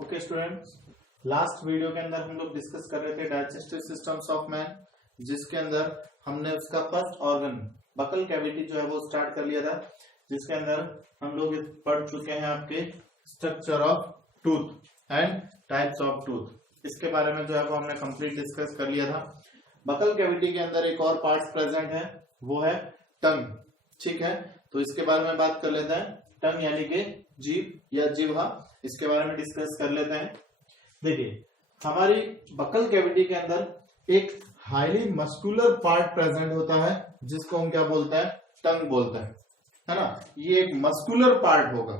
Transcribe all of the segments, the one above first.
Okay students, last video के अंदर हम लोग डिस्कस कर रहे थे डाइजेस्टिव सिस्टम्स ऑफ मैन, जिसके अंदर हमने उसका फर्स्ट ऑर्गन बकल कैविटी जो है वो स्टार्ट कर लिया था, जिसके अंदर हम लोग पढ़ चुके हैं आपके structure of tooth and types of tooth. इसके बारे में जो है वो हमने कंप्लीट डिस्कस कर लिया था। बकल कैविटी के अंदर एक और पार्ट प्रेजेंट है, वो है टंग। ठीक है, तो इसके बारे में बात कर लेते हैं। टंग यानी कि जीभ या जिह्वा, इसके बारे में डिस्कस कर लेते हैं। देखिए, हमारी बकल कैविटी के अंदर एक हाईली मस्कुलर पार्ट प्रेजेंट होता है, जिसको हम क्या बोलते हैं, टंग बोलते हैं, है ना। ये एक मस्कुलर पार्ट होगा,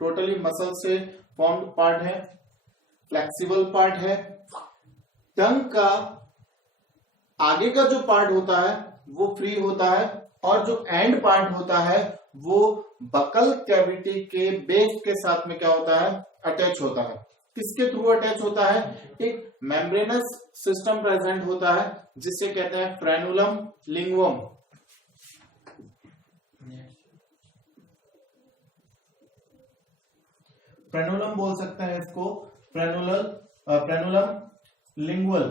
टोटली मसल से फॉर्म्ड पार्ट है, फ्लेक्सिबल पार्ट है। टंग का आगे का जो पार्ट होता है वो फ्री होता है, और जो एंड पार्ट होता है वो बकल कैविटी के बेस के साथ में क्या होता है, अटैच होता है। किसके थ्रू अटैच होता है? एक मेम्ब्रेनस सिस्टम प्रेजेंट होता है, जिसे कहते हैं फ्रेनुलम लिंगुम। फ्रेनुलम बोल सकते हैं इसको, फ्रेनुलम लिंगुअल।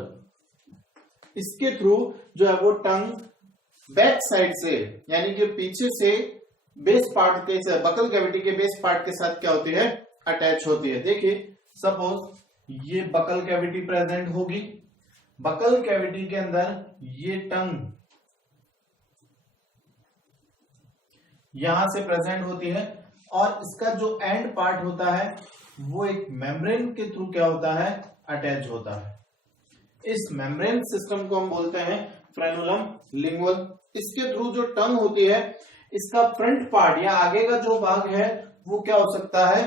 इसके थ्रू जो है वो टंग बैक साइड से, यानी कि पीछे से बेस पार्ट के, बकल कैविटी के बेस पार्ट के साथ क्या होती है, अटैच होती है। देखिए, सपोज ये बकल कैविटी प्रेजेंट होगी, बकल कैविटी के अंदर ये टंग यहां से प्रेजेंट होती है, और इसका जो एंड पार्ट होता है वो एक मेम्ब्रेन के थ्रू क्या होता है, अटैच होता है। इस मेम्ब्रेन सिस्टम को हम बोलते हैं फ्रेनुलम लिंगुअल। इसके थ्रू जो टंग होती है, इसका फ्रंट पार्ट या आगे का जो भाग है वो क्या हो सकता है,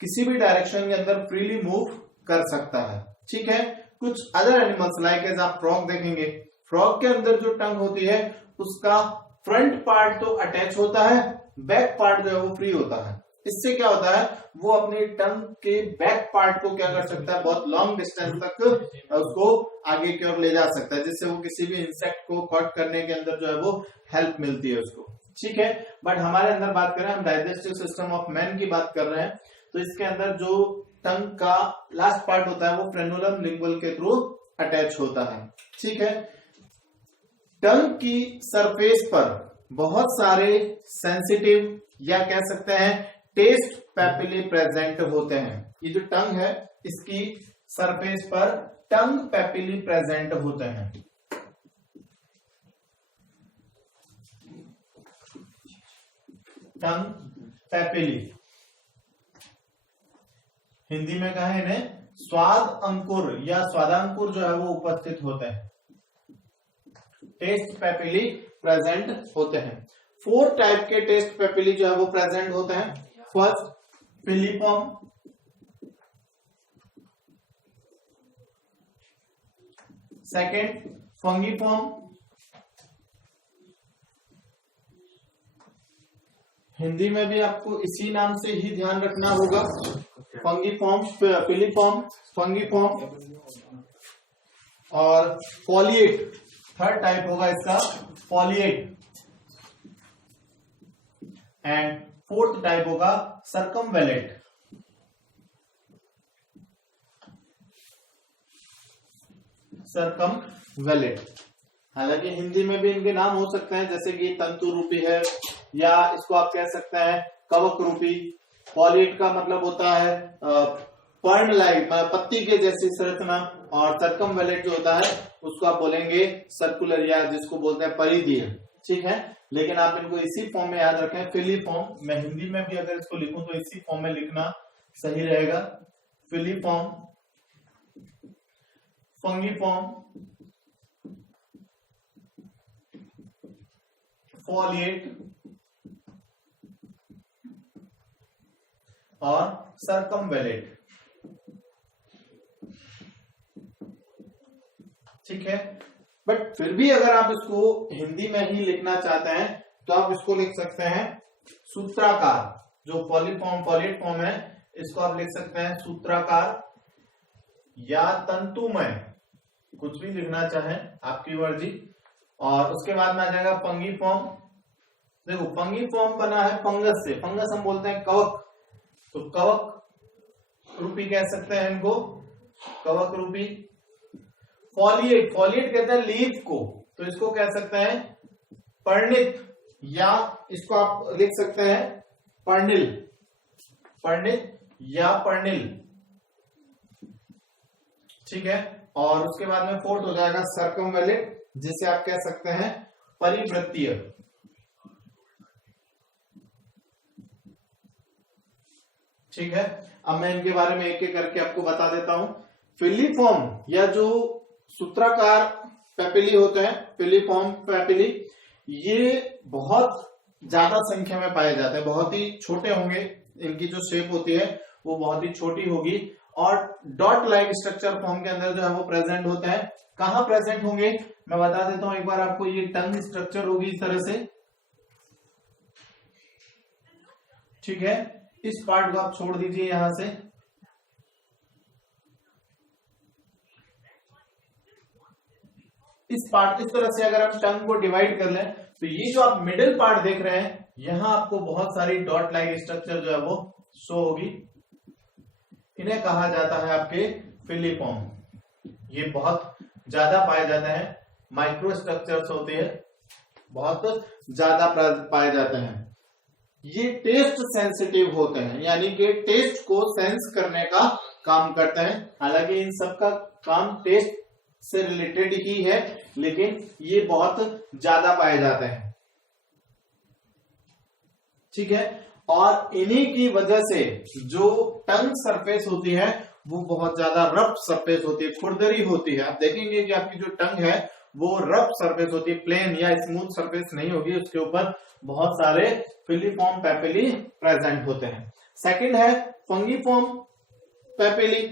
किसी भी डायरेक्शन के अंदर फ्रीली मूव कर सकता है। ठीक है, कुछ अदर एनिमल्स लाइक एज आप फ्रॉग देखेंगे, फ्रॉग के अंदर जो टंग होती है उसका फ्रंट पार्ट तो अटैच होता है, बैक पार्ट जो है वो फ्री होता है। इससे क्या होता है, वो अपनी टंग के बैक पार्ट को क्या कर सकता है, बहुत लॉन्ग डिस्टेंस तक उसको आगे की ओर ले जा सकता है, जिससे वो किसी भी इंसेक्ट को कॉट करने के अंदर जो है वो हेल्प मिलती है उसको। ठीक है, बट हमारे अंदर बात करें, हम डाइजेस्टिव सिस्टम ऑफ मैन की बात कर रहे हैं, तो इसके अंदर जो टंग का लास्ट पार्ट होता है वो फ्रेनुलम लिंगुअल के थ्रू अटैच होता है। ठीक है, टंग की सरफेस पर बहुत सारे सेंसिटिव या कह सकते हैं टेस्ट पैपिले प्रेजेंट होते हैं। ये जो टंग है, इसकी सरफेस पर टंग पैपिली प्रेजेंट होते हैं। टंग पैपिली, हिंदी में कहें इन्हें स्वाद अंकुर या स्वादांकुर जो है वो उपस्थित होते हैं, टेस्ट पैपिली प्रेजेंट होते हैं। 4 टाइप के टेस्ट पैपिली जो है वो प्रेजेंट होते हैं। फर्स्ट फिलिफॉर्म, सेकेंड फंगिफॉर्म, हिंदी में भी आपको इसी नाम से ही ध्यान रखना होगा, फंगिफॉर्म, फिलिफॉर्म, फंगिफॉर्म, और फॉलिएट थर्ड टाइप होगा इसका, फॉलिएट, एंड फोर्थ टाइप होगा सर्कमवेलेट। सर्कमवेलेट, हालांकि हिंदी में भी इनके नाम हो सकते हैं, जैसे कि तंतु रूपी है, या इसको आप कह सकते हैं कवक रूपी। फॉलिएट का मतलब होता है पर्ण लाइक, पत्ती के जैसी संरचना, और सर्कमवेलेट जो होता है उसको आप बोलेंगे सर्कुलर, या जिसको बोलते हैं परिधीय। ठीक है, लेकिन आप इनको इसी फॉर्म में याद रखें, फिलिफॉर्म। मैं हिंदी में भी अगर इसको लिखूं तो इसी फॉर्म में लिखना सही रहेगा, फिलिफॉर्म, फंगिफॉर्म, फॉलिएट और सर्कमवेलेट। ठीक है, बट फिर भी अगर आप इसको हिंदी में ही लिखना चाहते हैं तो आप इसको लिख सकते हैं सूत्राकार। जो फॉलिफॉर्म फॉलिएट फॉर्म है, इसको आप लिख सकते हैं सूत्राकार या तंतुमय, कुछ भी लिखना चाहें आपकी मर्जी। और उसके बाद में आ जाएगा फंगिफॉर्म। देखो, फंगिफॉर्म बना है फंगस से, फंगस हम बोलते हैं कवक, तो कवक रूपी कह सकते हैं इनको, कवक रूपी। फॉलिएट, फॉलिएट कहते हैं लीफ को, तो इसको कह सकते हैं पर्णित, या इसको आप लिख सकते हैं पर्णिल, पर्णित या पर्णिल, ठीक है। और उसके बाद में फोर्थ हो जाएगा सर्कमवेलेट, जिसे आप कह सकते हैं परिवृत्तीय, ठीक है। अब मैं इनके बारे में एक एक करके आपको बता देता हूं। फिलीफॉर्म या जो सूत्राकार पेपिली होते हैं, फिलीफॉर्म पेपिली, ये बहुत ज्यादा संख्या में पाए जाते हैं, बहुत ही छोटे होंगे, इनकी जो शेप होती है वो बहुत ही छोटी होगी, और डॉट लाइक स्ट्रक्चर फॉर्म के अंदर जो है वो प्रेजेंट होते हैं। कहां प्रेजेंट होंगे मैं बता देता हूं एक बार आपको। ये टंग स्ट्रक्चर होगी इस तरह से, ठीक है। इस पार्ट को आप छोड़ दीजिए यहां से, इस पार्ट, इस तरह से अगर आप टंग को डिवाइड कर लें तो ये जो आप मिडिल पार्ट देख रहे हैं, यहां आपको बहुत सारी डॉट लाइक स्ट्रक्चर जो है वो शो होगी। इन्हें कहा जाता है आपके फिलीफॉर्म। ये बहुत ज्यादा पाए जाते हैं, माइक्रो स्ट्रक्चर्स होते हैं, बहुत ज्यादा पाए जाते हैं। ये टेस्ट सेंसिटिव होते हैं, यानी कि टेस्ट को सेंस करने का काम करते हैं। हालांकि इन सब का काम टेस्ट से रिलेटेड ही है, लेकिन ये बहुत ज्यादा पाए जाते हैं, ठीक है। और इन्हीं की वजह से जो टंग सरफेस होती है वो बहुत ज्यादा रफ सरफेस होती है, खुरदरी होती है। आप देखेंगे कि आपकी जो टंग है वो रफ सरफेस होती है, प्लेन या स्मूथ सरफेस नहीं होगी, उसके ऊपर बहुत सारे फिलीफॉर्म पेपिली प्रेजेंट होते हैं। सेकंड है फंगीफॉर्म पेपिली।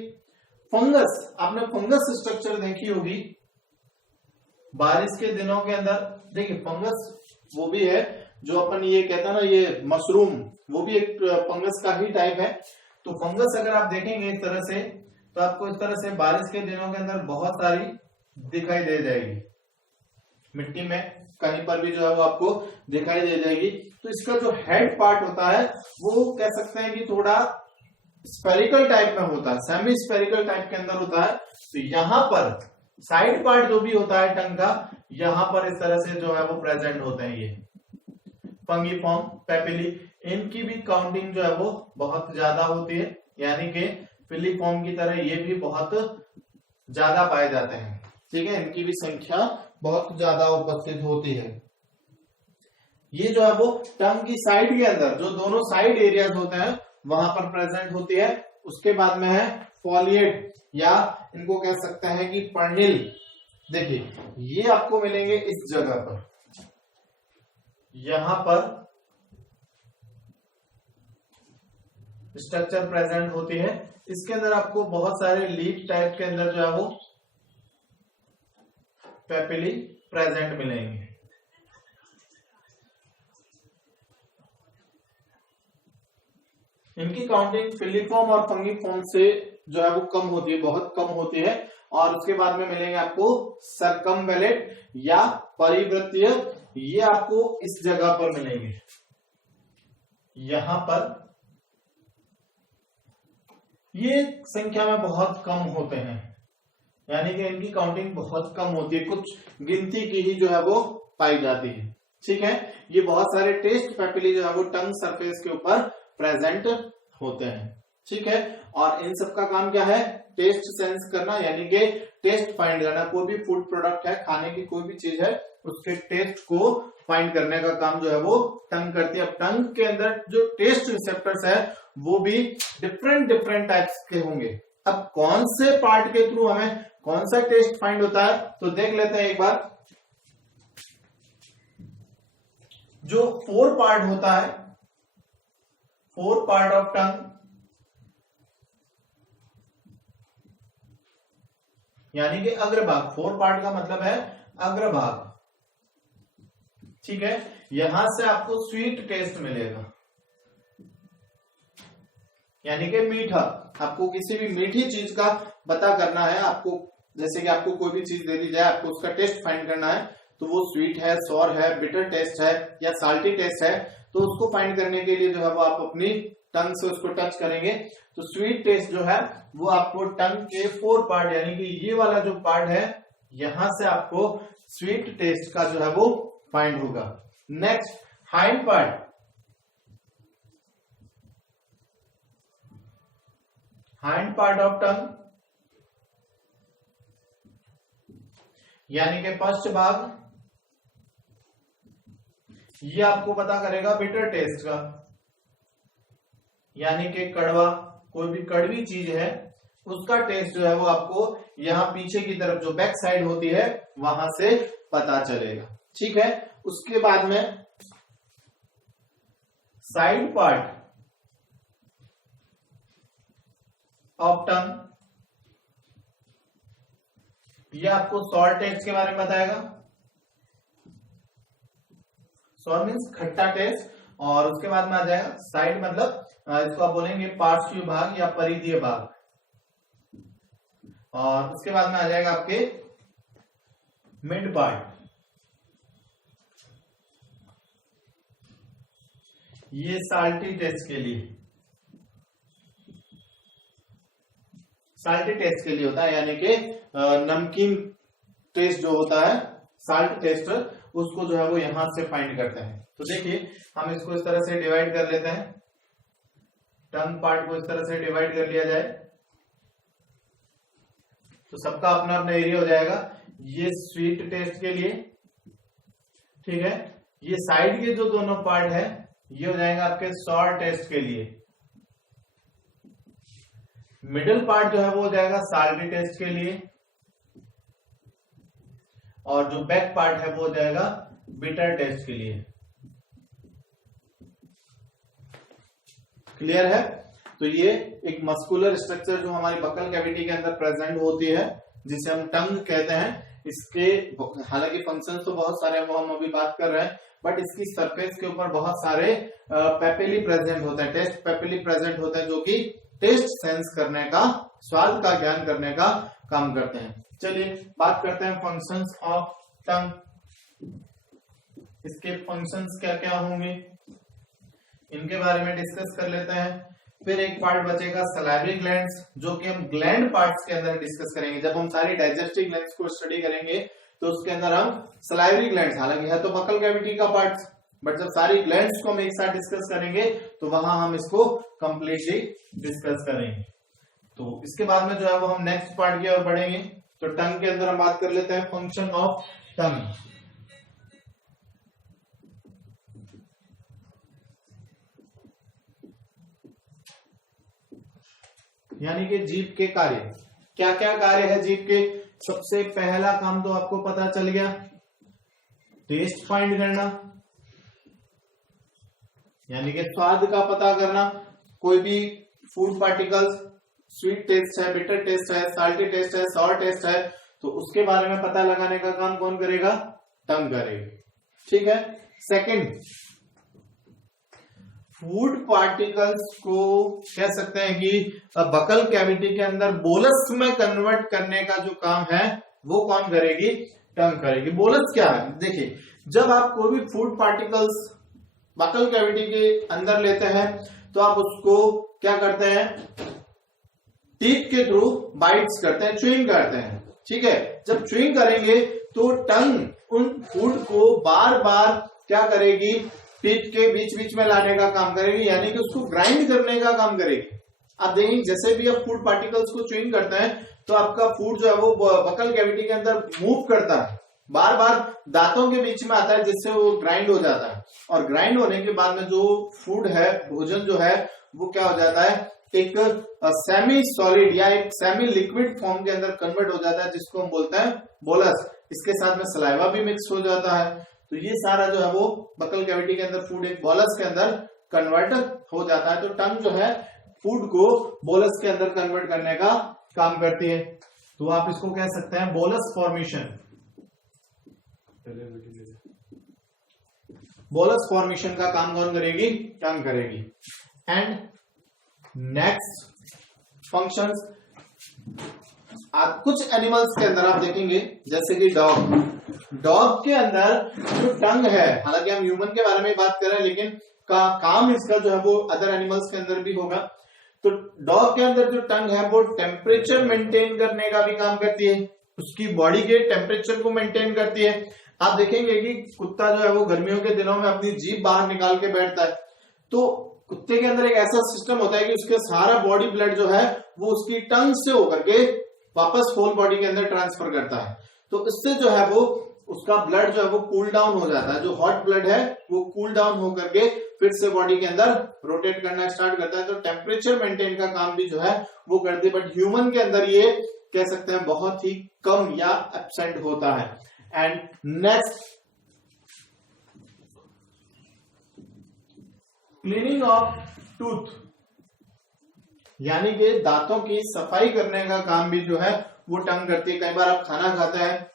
फंगस, आपने फंगस स्ट्रक्चर देखी होगी बारिश के दिनों के अंदर। देखिए फंगस वो भी है जो अपन ये कहते हैं ना, ये मशरूम, वो भी एक फंगस का ही टाइप है। तो फंगस अगर आप देखेंगे इस तरह से, तो आपको इस तरह से बारिश के दिनों के अंदर बहुत सारी दिखाई दे जाएगी, मिट्टी में कहीं पर भी जो है वो आपको दिखाई दे जाएगी। तो इसका जो हेड पार्ट होता है वो कह सकते हैं कि थोड़ा स्फेरिकल टाइप में होता है, सेमी स्फेरिकल टाइप के अंदर होता है। तो यहां पर साइड पार्ट जो भी होता है टंग का, यहां पर इस तरह से जो है वो प्रेजेंट होते हैं ये फंगीफॉर्म पेपिली। इनकी भी काउंटिंग जो है वो बहुत ज्यादा होती है, यानी कि फिलीफॉर्म की तरह ये भी बहुत ज्यादा पाए जाते हैं, ठीक है। इनकी भी संख्या बहुत ज्यादा उपस्थित होती है। ये जो है वो टंग की साइड के अंदर जो दोनों साइड एरियाज होते हैं वहां पर प्रेजेंट होती है। उसके बाद में है फॉलिएट, या इनको कह सकते हैं कि पर्णिल। देखिए ये आपको मिलेंगे इस जगह पर, यहां पर स्ट्रक्चर प्रेजेंट होती है। इसके अंदर आपको बहुत सारे लीफ टाइप के अंदर जो है वो पेपिली प्रेजेंट मिलेंगे। इनकी काउंटिंग फिलीफॉर्म और फंगीफॉर्म से जो है वो कम होती है, बहुत कम होती है। और उसके बाद में मिलेंगे आपको सर्कमवेलेट या परिवृत्तीय, ये आपको इस जगह पर मिलेंगे, यहां पर। ये संख्या में बहुत कम होते हैं, यानी कि इनकी काउंटिंग बहुत कम होती है, कुछ गिनती की ही जो है वो पाई जाती है, ठीक है। ये बहुत सारे टेस्ट पेपिली जो है वो टंग सरफेस के ऊपर प्रेजेंट होते हैं, ठीक है। और इन सब का काम क्या है? टेस्ट सेंस करना, यानी कि टेस्ट फाइंड करना। कोई भी फूड प्रोडक्ट है, खाने की कोई भी चीज है, उसके टेस्ट को फाइंड करने का काम जो है वो टंग करती है। अब टंग के अंदर जो टेस्ट रिसेप्टर्स है वो भी डिफरेंट टाइप्स के होंगे। अब कौन से पार्ट के थ्रू हमें कौन सा टेस्ट फाइंड होता है, तो देख लेते हैं एक बार। जो फोर पार्ट होता है, फोर पार्ट ऑफ टंग, यानी कि अग्रभाग। फोर पार्ट का मतलब है अग्रभाग, ठीक है। यहां से आपको स्वीट टेस्ट मिलेगा, यानी कि मीठा। आपको किसी भी मीठी चीज का पता करना है, आपको जैसे कि आपको कोई भी चीज दे दी जाए, आपको उसका टेस्ट फाइंड करना है, तो वो स्वीट है, सॉर है, बिटर टेस्ट है या साल्टी टेस्ट है, तो उसको फाइंड करने के लिए जो है वो आप अपनी टंग से उसको टच करेंगे तो स्वीट टेस्ट जो है वो आपको टंग के 4 पार्ट यानी कि ये वाला जो पार्ट है यहां से आपको स्वीट टेस्ट का जो है वो फाइंड होगा। Next hind part, hind part of tongue यानी कि पश्च भाग, ये आपको पता करेगा बिटर टेस्ट का, यानी कि कड़वा, कोई भी कड़वी चीज है उसका टेस्ट जो है वो आपको यहां पीछे की तरफ जो बैक साइड होती है वहां से पता चलेगा। ठीक है, उसके बाद में साइड पार्ट ऑफ टंग, ये आपको सॉर टेस्ट के बारे में बताएगा। सॉर मीन्स खट्टा टेस्ट, और उसके बाद में आ जाएगा साइड, मतलब इसको आप बोलेंगे पार्श्वीय भाग या परिधीय भाग, और उसके बाद में आ जाएगा आपके मिड पार्ट, ये साल्टी टेस्ट के लिए, साल्टी टेस्ट के लिए होता है, यानी कि नमकीन टेस्ट जो होता है साल्ट टेस्ट, उसको जो है वो यहां से फाइंड करते हैं। तो देखिए हम इसको इस तरह से डिवाइड कर लेते हैं, टंग पार्ट को इस तरह से डिवाइड कर लिया जाए तो सबका अपना अपना एरिया हो जाएगा। ये स्वीट टेस्ट के लिए, ठीक है, ये साइड के जो दोनों पार्ट है ये हो जाएगा आपके सॉर टेस्ट के लिए, मिडिल पार्ट जो है वो हो जाएगा साल्टी टेस्ट के लिए, और जो बैक पार्ट है वो हो जाएगा बिटर टेस्ट के लिए। क्लियर है? तो ये एक मस्कुलर स्ट्रक्चर जो हमारी बकल कैविटी के अंदर प्रेजेंट होती है जिसे हम टंग कहते हैं, इसके हालांकि फंक्शंस तो बहुत सारे हैं वो हम अभी बात कर रहे हैं, बट इसकी सरफेस के ऊपर बहुत सारे पेपिली प्रेजेंट होते हैं, टेस्ट पेपिली प्रेजेंट होते हैं जो कि टेस्ट सेंस करने का, स्वाद का ज्ञान करने का काम करते हैं। चलिए बात करते हैं फंक्शंस ऑफ टंग। इसके फंक्शंस क्या क्या होंगे इनके बारे में डिस्कस कर लेते हैं। फिर एक पार्ट बचेगा सलाइवरी ग्लैंड्स, जो कि हम ग्लैंड पार्ट्स के अंदर डिस्कस करेंगे। जब हम सारी डाइजेस्टिव ग्लैंड्स को स्टडी करेंगे तो उसके अंदर हम सलाइवरी ग्लैंड्स, हालांकि है तो बकल कैविटी का पार्ट, बट जब सारी ग्लैंड्स को हम एक साथ डिस्कस करेंगे तो वहां हम इसको कंप्लीटली डिस्कस करेंगे। तो इसके बाद में जो है वो हम नेक्स्ट पार्ट की ओर बढ़ेंगे। तो टंग के अंदर हम बात कर लेते हैं फंक्शन ऑफ टंग। यानी कि जीभ के कार्य, क्या क्या कार्य है जीभ के। सबसे पहला काम तो आपको पता चल गया, टेस्ट फाइंड करना, यानी कि स्वाद का पता करना। कोई भी फूड पार्टिकल्स, स्वीट टेस्ट है, बिटर टेस्ट है, साल्टी टेस्ट है, सॉर टेस्ट है, तो उसके बारे में पता लगाने का काम कौन करेगा? टंग करेगी। ठीक है। सेकंड, फूड पार्टिकल्स को कह सकते हैं कि बकल कैविटी के अंदर बोलस में कन्वर्ट करने का जो काम है वो कौन करेगी? टंग करेगी। बोलस क्या है? देखिए, जब आप कोई भी फूड पार्टिकल्स बकल कैविटी के अंदर लेते हैं तो आप उसको क्या करते हैं? टीथ के थ्रू बाइट्स करते हैं, च्यूइंग करते हैं। ठीक है। जब च्यूइंग करेंगे तो टंग उन फूड को बार बार क्या करेगी? टीथ के बीच बीच में लाने का काम करेगी, यानी कि उसको ग्राइंड करने का काम करेगी। आप देखेंगे जैसे भी आप फूड पार्टिकल्स को च्यूइंग करते हैं तो आपका फूड जो है वो बकल कैविटी के अंदर मूव करता है, बार बार दांतों के बीच में आता है, जिससे वो ग्राइंड हो जाता है। और ग्राइंड होने के बाद में जो फूड है, भोजन जो है, वो क्या हो जाता है? एक सेमी सॉलिड या एक सेमी लिक्विड फॉर्म के अंदर कन्वर्ट हो जाता है, जिसको हम बोलते हैं बोलस। इसके साथ में सलाइवा भी मिक्स हो जाता है। तो ये सारा जो है वो बकल कैविटी के अंदर फूड एक बोलस के अंदर कन्वर्ट हो जाता है। तो टंग जो है फूड को बोलस के अंदर कन्वर्ट करने का काम करती है। तो आप इसको कह सकते हैं बोलस फॉर्मेशन। बोलस फॉर्मेशन का काम कौन करेगी? टंग करेगी। एंड नेक्स्ट फंक्शंस, आप कुछ एनिमल्स के अंदर आप देखेंगे जैसे कि डॉग के अंदर जो टंग है, हालांकि हम ह्यूमन के बारे में बात कर रहे हैं लेकिन काम इसका जो है वो अदर एनिमल्स के अंदर भी होगा। तो डॉग के अंदर जो टंग है वो टेम्परेचर मेंटेन करने का भी काम करती है, उसकी बॉडी के टेम्परेचर को मेंटेन करती है। आप देखेंगे कि कुत्ता जो है वो गर्मियों के दिनों में अपनी जीभ बाहर निकाल के बैठता है, तो कुत्ते के अंदर एक ऐसा सिस्टम होता है कि उसके सारा बॉडी ब्लड जो है वो उसकी टंग से होकर के वापस होल बॉडी के अंदर ट्रांसफर करता है। तो इससे जो है वो उसका ब्लड जो है वो कूल डाउन हो जाता है, जो हॉट ब्लड है वो कूल डाउन होकर के फिर से बॉडी के अंदर रोटेट करना स्टार्ट करता है। तो टेम्परेचर मेंटेन का काम भी जो है वो करती है, बट ह्यूमन के अंदर ये कह सकते हैं बहुत ही कम या एब्सेंट होता है। And next, cleaning of tooth, यानी कि दांतों की सफाई करने का काम भी जो है वो टंग करती है। कई बार आप खाना खाते हैं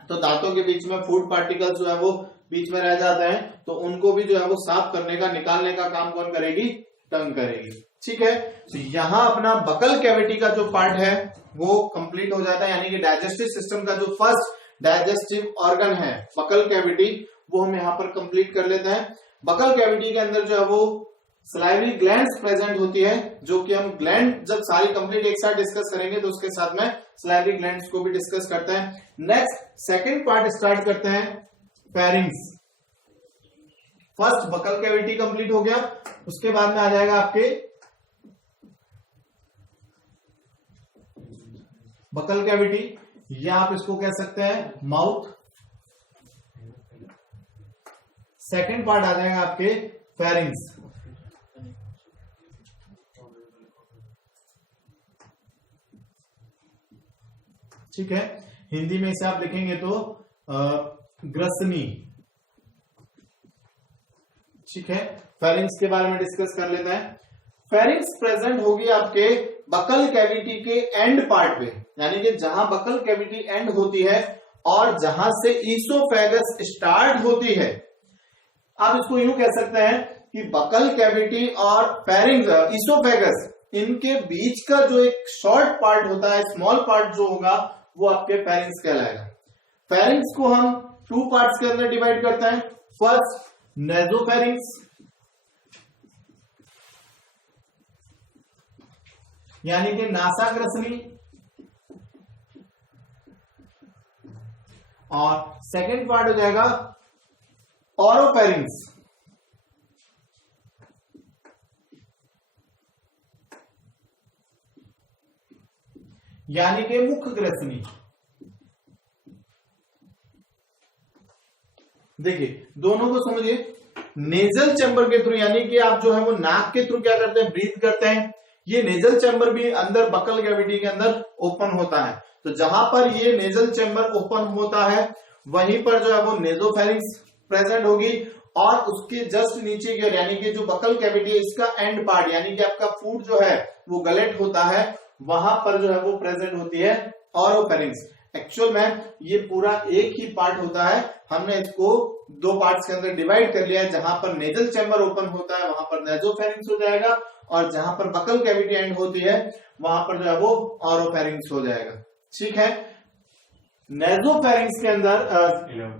तो दांतों के बीच में फूड पार्टिकल्स जो है वो बीच में रह जाते हैं, तो उनको भी जो है वो साफ करने का, निकालने का काम कौन करेगी? टंग करेगी। ठीक है, तो यहां अपना बकल कैविटी का जो पार्ट है वो कंप्लीट हो जाता है, यानी कि डाइजेस्टिव सिस्टम का जो फर्स्ट डाइजेस्टिव ऑर्गन है बकल कैविटी, वो हम यहाँ पर कंप्लीट कर लेते हैं। बकल कैविटी के अंदर जो है वो सलाइवरी ग्लैंड्स प्रेजेंट होती है, जो कि हम ग्लैंड जब सारी कंप्लीट एक साथ डिस्कस करेंगे तो उसके साथ में सलाइवरी ग्लैंड्स को भी डिस्कस करते हैं। नेक्स्ट सेकंड पार्ट स्टार्ट करते हैं, pharynx. First buccal cavity complete हो गया, उसके बाद में आ जाएगा आपके बकल कैविटी, या आप इसको कह सकते हैं माउथ। सेकंड पार्ट आ जाएगा आपके फेरिंग्स। ठीक है, हिंदी में इसे आप देखेंगे तो ग्रसनी। ठीक है, फेरिंग्स के बारे में डिस्कस कर लेते हैं। फेरिंग्स प्रेजेंट होगी आपके बकल कैविटी के एंड पार्ट पे, यानी कि जहां बकल कैविटी एंड होती है और जहां से ईसोफेगस स्टार्ट होती है। आप इसको यूं कह सकते हैं कि बकल कैविटी और फेरिंग्स, ईसोफेगस, इनके बीच का जो एक शॉर्ट पार्ट होता है, स्मॉल पार्ट जो होगा वो आपके फेरिंग्स कहलाएगा। फेरिंग्स को हम टू पार्ट्स के अंदर डिवाइड करते हैं। फर्स्ट नेजोफेरिंग्स, यानी कि नासाग्रसनी, और सेकंड पार्ट हो जाएगा ओरोफेरिंग्स, यानी कि मुखग्रसनी। देखिए दोनों को समझिए, नेजल चैम्बर के थ्रू, यानी कि आप जो है वो नाक के थ्रू क्या करते हैं? ब्रीथ करते हैं। ये नेजल चैम्बर भी अंदर बकल कैविटी के अंदर ओपन होता है, तो जहां पर ये नेजल चैम्बर ओपन होता है वहीं पर जो है वो नेजोफेरिंग्स प्रेजेंट होगी, और उसके जस्ट नीचे की ओर, यानी कि जो बकल कैविटी है इसका एंड पार्ट, यानी कि आपका फूड जो है वो गलेट होता है, वहां पर जो है वो प्रेजेंट होती है ओरोफेरिंग्स। एक्चुअल में ये पूरा एक ही पार्ट होता है, हमने इसको दो पार्ट्स के अंदर डिवाइड कर लिया है। जहां पर नेजल चैम्बर ओपन होता है वहां पर नेजोफेरिंग्स हो जाएगा, और जहां पर बकल कैविटी एंड होती है वहां पर जो है वो ओरोफेरिंग्स हो जाएगा। ठीक है, नेजोफेरिंग्स के अंदर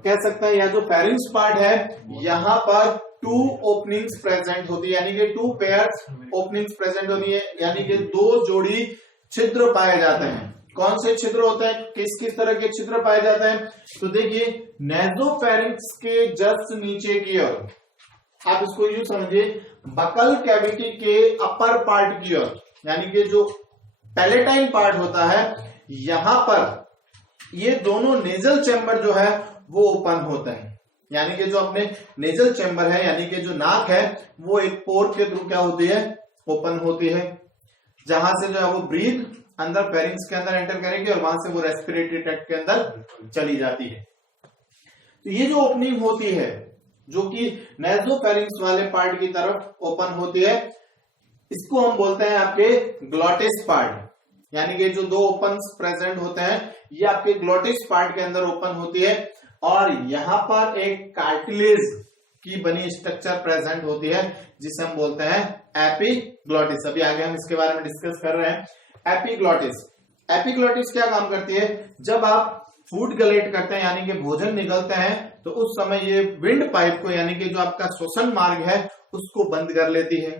कह सकते हैं, या जो फेरिंग्स पार्ट है यहां पर टू ओपनिंग्स प्रेजेंट होती है, यानी कि टू पेयर्स ओपनिंग्स प्रेजेंट होती है, यानी कि दो जोड़ी छिद्र पाए जाते हैं। कौन से छिद्र होते हैं, किस किस तरह के छिद्र पाए जाते हैं? तो देखिए नेजोफेरिंग्स के जस्ट नीचे की ओर, आप इसको यूं समझिए, बकल कैविटी के अपर पार्ट की ओर, यानी कि जो पैलेटाइन पार्ट होता है, यहां पर ये दोनों नेजल चैम्बर जो है वो ओपन होते हैं, यानी कि जो अपने नेजल चैम्बर है, यानी कि जो नाक है वो एक पोर के थ्रू क्या होती है? ओपन होती है, जहां से जो है वो ब्रीथ अंदर फेरिंग्स के अंदर एंटर करेगी और वहां से वो रेस्पिरेटरी ट्रैक्ट के अंदर चली जाती है। तो ये जो ओपनिंग होती है जो कि नेजोफेरिंग्स वाले पार्ट की तरफ ओपन होती है, इसको हम बोलते हैं आपके ग्लॉटिस पार्ट, यानी कि जो दो ओपन प्रेजेंट होते हैं ये आपके ग्लॉटिस पार्ट के अंदर ओपन होती है, और यहां पर एक कार्टिलेज की बनी स्ट्रक्चर प्रेजेंट होती है जिसे हम बोलते हैं एपिग्लॉटिस। अभी आगे हम इसके बारे में डिस्कस कर रहे हैं। एपिग्लॉटिस, एपिग्लॉटिस क्या काम करती है? जब आप फूड गलेट करते हैं, यानी कि भोजन निगलते हैं, तो उस समय ये विंड पाइप को, यानी कि जो आपका श्वसन मार्ग है उसको बंद कर लेती है।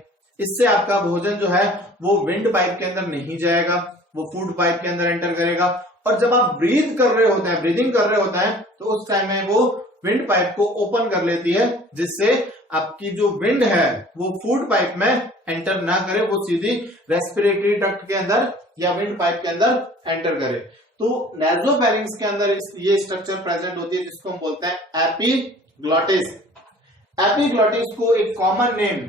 इससे आपका भोजन जो है वो विंड पाइप के अंदर नहीं जाएगा, वो फूड पाइप के अंदर एंटर करेगा। और जब आप ब्रीदिंग कर रहे होते हैं तो उस टाइम में वो विंड पाइप को ओपन कर लेती है, जिससे आपकी जो विंड है वो फूड पाइप में एंटर ना करे, वो सीधी रेस्पिरेटरी डक्ट के अंदर या विंड पाइप के अंदर एंटर करे। तो नेज़ोफेरिंक्स के अंदर ये स्ट्रक्चर प्रेजेंट होती है, जिसको हम बोलते हैं एपिग्लॉटिस। एपिग्लॉटिस को एक कॉमन नेम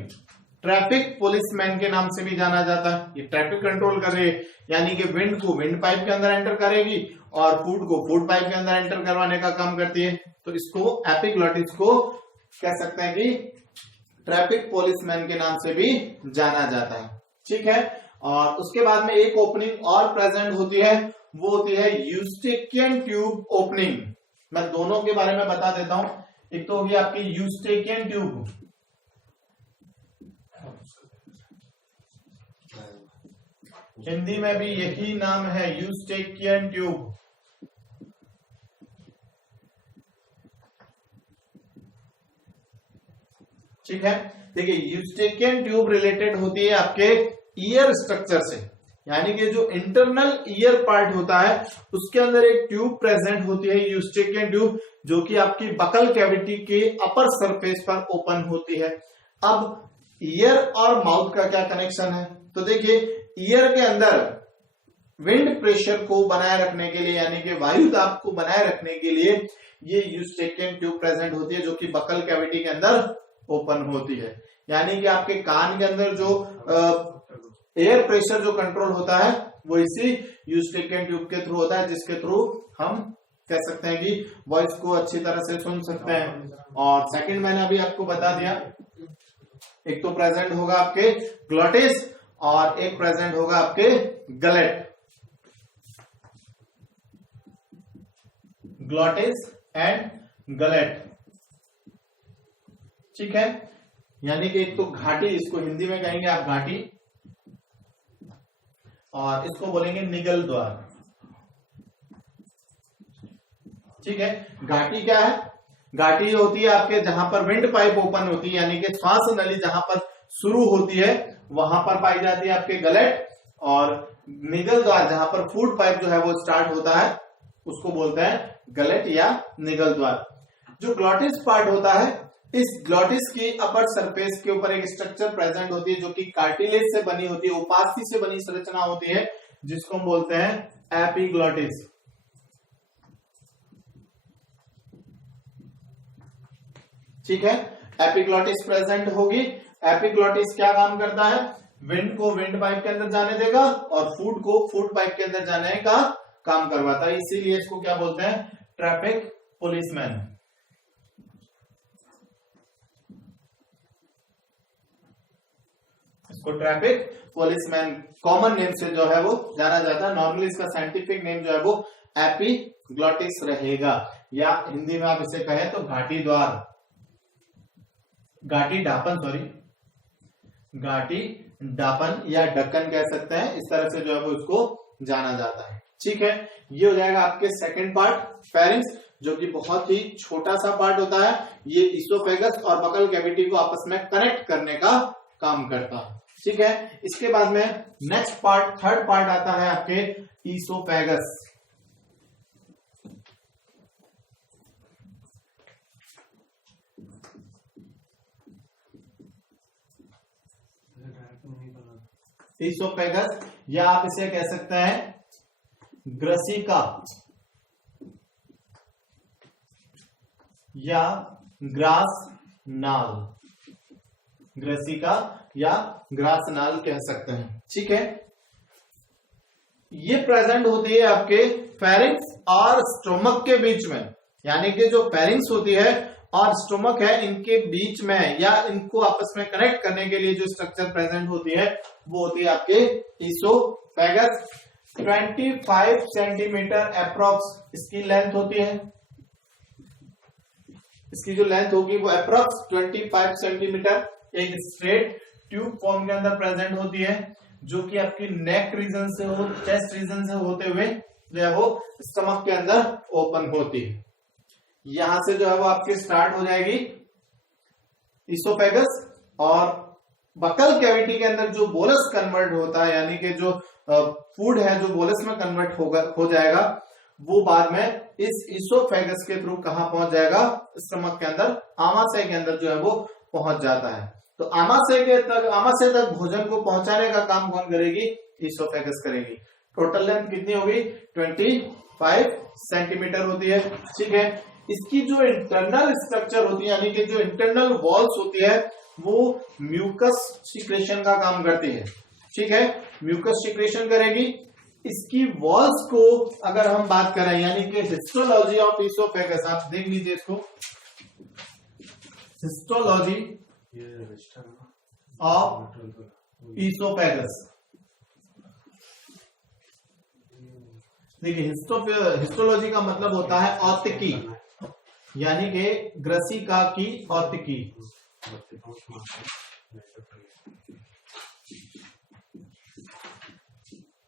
ट्रैफिक पुलिसमैन के नाम से भी जाना जाता है। ये ट्रैफिक कंट्रोल कर रही है, यानी कि विंड को विंड पाइप के अंदर एंटर करेगी और फूड को फूड पाइप के अंदर एंटर करवाने का काम करती है। तो इसको एपिग्लॉटिस को कह सकते हैं कि ट्रैफिक पुलिसमैन के नाम से भी जाना जाता है। ठीक है, और उसके बाद में एक ओपनिंग और प्रेजेंट होती है, वो होती है यूस्टेकियन ट्यूब ओपनिंग। मैं दोनों के बारे में बता देता हूं। एक तो होगी आपकी यूस्टेकियन ट्यूब, हिंदी में भी यही नाम है, यूस्टेकियन ट्यूब। ठीक है, देखिए यूस्टेकियन ट्यूब रिलेटेड होती है आपके ईयर स्ट्रक्चर से, यानी कि जो इंटरनल ईयर पार्ट होता है उसके अंदर एक ट्यूब प्रेजेंट होती है, यूस्टेकियन ट्यूब, जो कि आपकी बकल कैविटी के अपर सरफेस पर ओपन होती है। अब ईयर और माउथ का क्या कनेक्शन है, तो देखिए ईयर के अंदर विंड प्रेशर को बनाए रखने के लिए, यानी कि वायु दाब को बनाए रखने के लिए ये यूस्टेकियन ट्यूब प्रेजेंट होती है, जो कि बकल कैविटी के अंदर ओपन होती है। यानी कि आपके कान के अंदर जो एयर प्रेशर जो कंट्रोल होता है वो इसी यूस्टेकियन ट्यूब के थ्रू होता है, जिसके थ्रू हम कह सकते हैं कि वॉइस को अच्छी तरह से सुन सकते हैं। और सेकंड मैंने अभी आपको बता दिया, एक तो प्रेजेंट होगा आपके ग्लॉटिस और एक प्रेजेंट होगा आपके गलेट। ग्लॉटिस एंड गलेट, ठीक है, यानी कि एक तो घाटी, इसको हिंदी में कहेंगे आप घाटी, और इसको बोलेंगे निगल द्वार। ठीक है, घाटी क्या है, घाटी होती है आपके जहां पर विंड पाइप ओपन होती है, यानी कि श्वास नली जहां पर शुरू होती है वहां पर पाई जाती है आपके गलेट, और निगल द्वार जहां पर फूड पाइप जो है वो स्टार्ट होता है उसको बोलते हैं गलेट या निगल द्वार। जो ग्लॉटिस पार्ट होता है, इस ग्लॉटिस की अपर सरफेस के ऊपर एक स्ट्रक्चर प्रेजेंट होती है, जो कि कार्टिलेज से बनी होती है, उपास्थि से बनी संरचना होती है, जिसको हम बोलते हैं एपिग्लॉटिस। ठीक है, एपिग्लॉटिस प्रेजेंट होगी। एपिग्लॉटिस क्या काम करता है, विंड को विंड पाइप के अंदर जाने देगा और फूड को फूड पाइप के अंदर जाने का काम करवाता है, इसीलिए इसको क्या बोलते हैं, ट्रैफिक पुलिसमैन। इसको ट्रैफिक पुलिसमैन कॉमन नेम से जो है वो जाना जाता है। नॉर्मली इसका साइंटिफिक नेम जो है वो एपिग्लॉटिस रहेगा, या हिंदी में आप इसे कहें तो घाटी द्वार, घाटी ढापन, सॉरी घाटी ढापन या ढक्कन कह सकते हैं, इस तरह से जो है वो इसको जाना जाता है। ठीक है, ये हो जाएगा आपके सेकंड पार्ट, फेरिंक्स, जो कि बहुत ही छोटा सा पार्ट होता है। ये इसोफेगस और बकल कैविटी को आपस में कनेक्ट करने का काम करता है। ठीक है, इसके बाद में नेक्स्ट पार्ट, थर्ड पार्ट आता है आपके इसोफेगस। इसोफेगस, या आप इसे कह सकते हैं ग्रसिका या ग्रास नाल, ग्रसिका या ग्रास नाल कह सकते हैं। ठीक है, ये प्रेजेंट होती है आपके फेरिंक्स और स्टोमक के बीच में, यानी कि जो फेरिंक्स होती है और स्टोमक है इनके बीच में, या इनको आपस में कनेक्ट करने के लिए जो स्ट्रक्चर प्रेजेंट होती है वो होती है आपके इसोफेगस। 25 सेंटीमीटर अप्रोक्स इसकी लेंथ होती है, इसकी जो लेंथ होगी वो अप्रोक्स 25 सेंटीमीटर एक स्ट्रेट ट्यूब फॉर्म के अंदर प्रेजेंट होती है, जो कि आपकी नेक रीजन से हो, चेस्ट रीजन से होते हुए जो है वो स्टमक के अंदर ओपन होती है। यहां से जो है वो आपकी स्टार्ट हो जाएगी इसोफेगस, और बकल कैविटी के अंदर जो बोलस कन्वर्ट होता है, यानी कि जो फूड है जो बोलस में कन्वर्ट हो जाएगा, वो बाद में इस इसोफेगस के थ्रू कहां पहुंच जाएगा, स्टमक के अंदर, आमाशय के अंदर जो है वो पहुंच जाता है। तो आमाशय तक भोजन को पहुंचाने का काम कौन करेगी, इसोफेगस करेगी। टोटल लेंथ कितनी होगी, 25 सेंटीमीटर होती है। ठीक है, इसकी जो इंटरनल स्ट्रक्चर होती है, यानी कि जो इंटरनल वॉल्स होती है, वो म्यूकस सिक्रेशन का काम करती है। ठीक है, म्यूकस सिक्रेशन करेगी। इसकी वॉल्स को अगर हम बात करें, यानी कि हिस्टोलॉजी ऑफ इसोफेगस, आप देख लीजिए इसको, हिस्टोलॉजी ऑफ इसोफेगस। देखिए, हिस्टोलॉजी का मतलब होता है औतिकी, यानी कि ग्रसिका की औतिकी।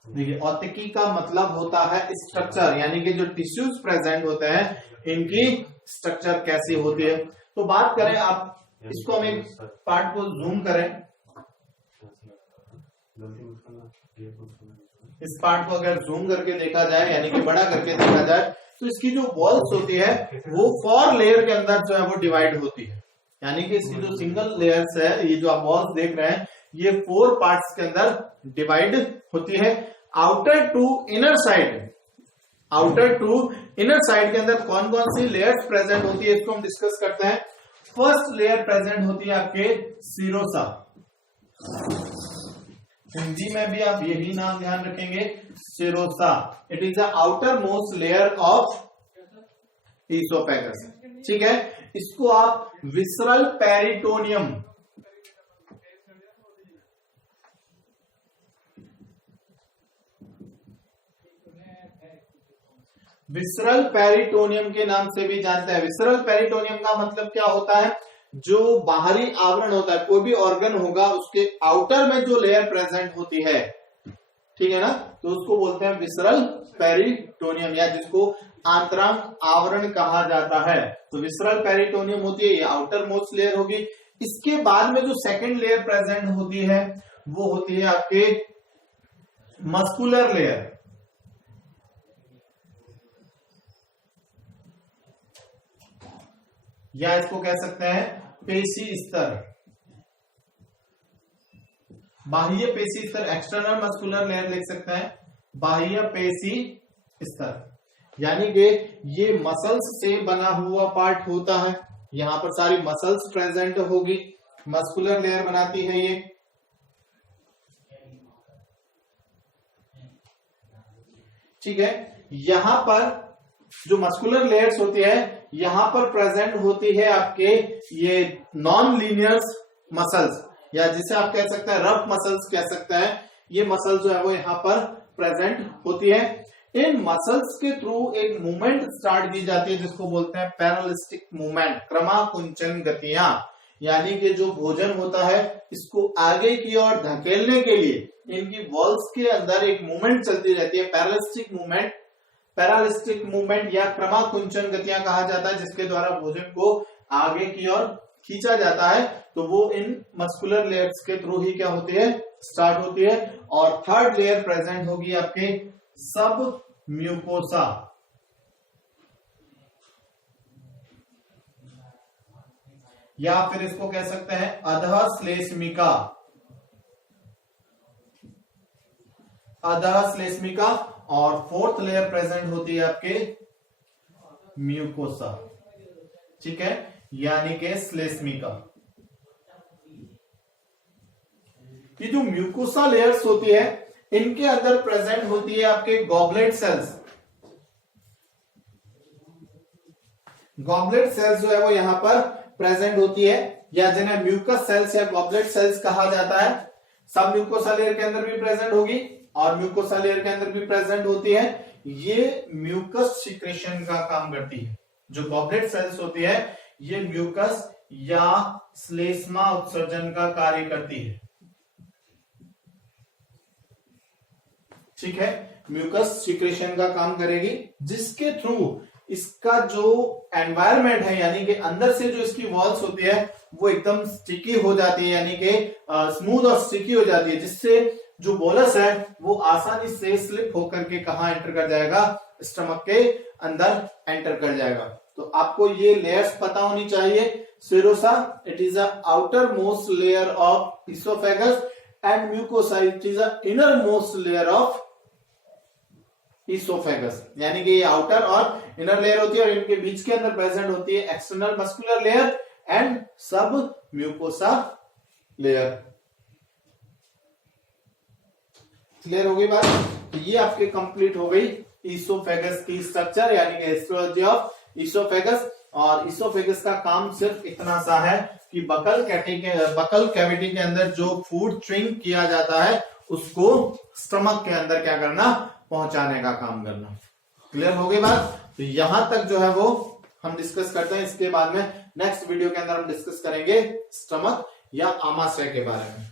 देखिए, औतिकी का मतलब होता है स्ट्रक्चर, यानी कि जो टिश्यूज प्रेजेंट होते हैं इनकी स्ट्रक्चर कैसी होती है। तो बात करें, आप इसको हम एक पार्ट को जूम करें, इस पार्ट को अगर जूम करके देखा जाए, यानी कि बड़ा करके देखा जाए, तो इसकी जो वॉल्स होती है वो 4 लेयर के अंदर जो है वो डिवाइड होती है। यानी कि इसकी जो सिंगल लेयर्स है, ये जो आप वॉल्स देख रहे हैं, ये 4 पार्ट्स के अंदर डिवाइड होती है। Outer to inner side, outer to inner side के अंदर कौन कौन सी लेयर्स प्रेजेंट होती है, इसको हम डिस्कस करते हैं। फर्स्ट लेयर प्रेजेंट होती है आपके सीरोसा, हिंदी में भी आप यही नाम ध्यान रखेंगे, serosa. It is the outer most layer of oesophagus. ठीक है, इसको आप विसरल पेरिटोनियम, विसरल पेरिटोनियम के नाम से भी जानते हैं। विसरल पेरिटोनियम का मतलब क्या होता है, जो बाहरी आवरण होता है, कोई भी ऑर्गन होगा उसके आउटर में जो लेयर प्रेजेंट होती है, ठीक है ना, तो उसको बोलते हैं विसरल पेरिटोनियम, या जिसको आंतरांग आवरण कहा जाता है। तो विसरल पेरिटोनियम होती है, ये आउटर मोस्ट लेयर होगी। इसके बाद में जो सेकंड लेयर प्रेजेंट होती है वो होती है आपके मस्कुलर लेयर, या इसको कह सकते हैं पेशी स्तर, बाह्य पेशी स्तर, एक्सटर्नल मस्कुलर लेयर लिख सकते हैं, बाह्य पेशी स्तर। यानी कि ये मसल्स से बना हुआ पार्ट होता है, यहां पर सारी मसल्स प्रेजेंट होगी, मस्कुलर लेयर बनाती है ये। ठीक है, यहां पर जो मस्कुलर लेयर्स होती है, यहां पर प्रेजेंट होती है आपके ये नॉन लीनियर्स मसल्स, या जिसे आप कह सकते हैं रफ मसल्स कह सकते हैं। ये मसल जो है वो यहां पर प्रेजेंट होती है। इन मसल्स के थ्रू एक मूवमेंट स्टार्ट की जाती है जिसको बोलते हैं पैरालिस्टिक मूवमेंट, क्रमाकुंचन गतियां। यानी कि जो भोजन होता है इसको आगे की ओर धकेलने के लिए इनकी वॉल्स के अंदर एक मूवमेंट चलती रहती है, पैरालिस्टिक मूवमेंट। पैरालिस्टिक मूवमेंट या क्रमाकुंचन गतियां कहा जाता है, जिसके द्वारा भोजन को आगे की ओर खींचा जाता है। तो वो इन मस्कुलर लेयर्स के थ्रू ही क्या होती है, स्टार्ट होती है। और थर्ड लेयर प्रेजेंट होगी आपके सब म्यूकोसा, या फिर इसको कह सकते हैं अधःश्लेष्मिका, अधःश्लेष्मिका। और फोर्थ लेयर प्रेजेंट होती है आपके म्यूकोसा, ठीक है, यानी कि श्लेष्मिका। ये जो म्यूकोसा लेयर्स होती है इनके अंदर प्रेजेंट होती है आपके गॉबलेट सेल्स। गॉबलेट सेल्स जो है वो यहां पर प्रेजेंट होती है, या जिन्हें म्यूकस सेल्स या गॉबलेट सेल्स कहा जाता है। सब म्यूकोसा लेयर के अंदर भी प्रेजेंट होगी और म्यूकोसा लेयर के अंदर भी प्रेजेंट होती है। ये म्यूकस सिक्रेशन का काम करती है। जो गॉबलेट सेल्स होती है ये म्यूकस या श्लेष्मा उत्सर्जन का कार्य करती है, ठीक है, म्यूकस सिक्रेशन का काम करेगी, जिसके थ्रू इसका जो एनवायरमेंट है यानी कि अंदर से जो इसकी वॉल्स होती है वो एकदम स्टिकी हो जाती है, यानी कि स्मूथ और स्टिकी हो जाती है, जिससे जो बोलस है वो आसानी से स्लिप होकर के कहा एंटर कर जाएगा, स्टमक के अंदर एंटर कर जाएगा। तो आपको ये लेयर्स पता होनी चाहिए। Serosa, it is a outer most layer of oesophagus and mucosa, it is a inner most layer of oesophagus, यानी कि ये आउटर और इनर लेयर होती है और इनके बीच के अंदर प्रेजेंट होती है एक्सटर्नल मस्कुलर लेयर एंड सब म्यूकोसा लेयर। क्लियर हो गई बात? तो ये आपके कंप्लीट हो गई इसोफेगस की स्ट्रक्चर, यानी कि हिस्टोलॉजी ऑफ इसोफेगस। और इसोफेगस का काम सिर्फ इतना सा है कि बकल कैविटी के अंदर जो फूड च्युइंग किया जाता है उसको स्टमक के अंदर क्या करना, पहुंचाने का काम करना। क्लियर हो गई बात? तो यहां तक जो है वो हम डिस्कस करते हैं। इसके बाद में नेक्स्ट वीडियो के अंदर हम डिस्कस करेंगे स्टमक या आमाशय के बारे में।